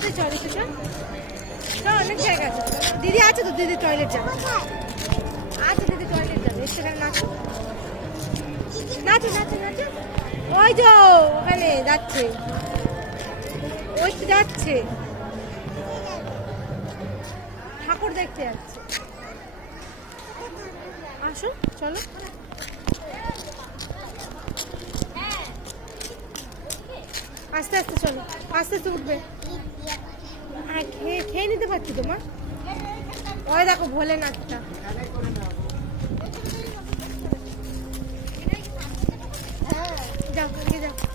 ভিতরে চল একটু চল, অনেক জায়গা আছে। দিদি আছে তো, দিদি টয়লেট যাবে, আছে দিদি টয়লেট যাবে, সেখানে নাচো নাচো নাচো নাচো। ওই যে ওখানে যাচ্ছে, ওই তো যাচ্ছে, ঠাকুর দেখতে যাচ্ছে। আসো চলো, আস্তে আস্তে চলো, আস্তে আস্তে উঠবে। হ্যাঁ খেয়ে খেয়ে নিতে পারছি তোমার। ওই দেখো ভোলেনাথটা, যাও যাও।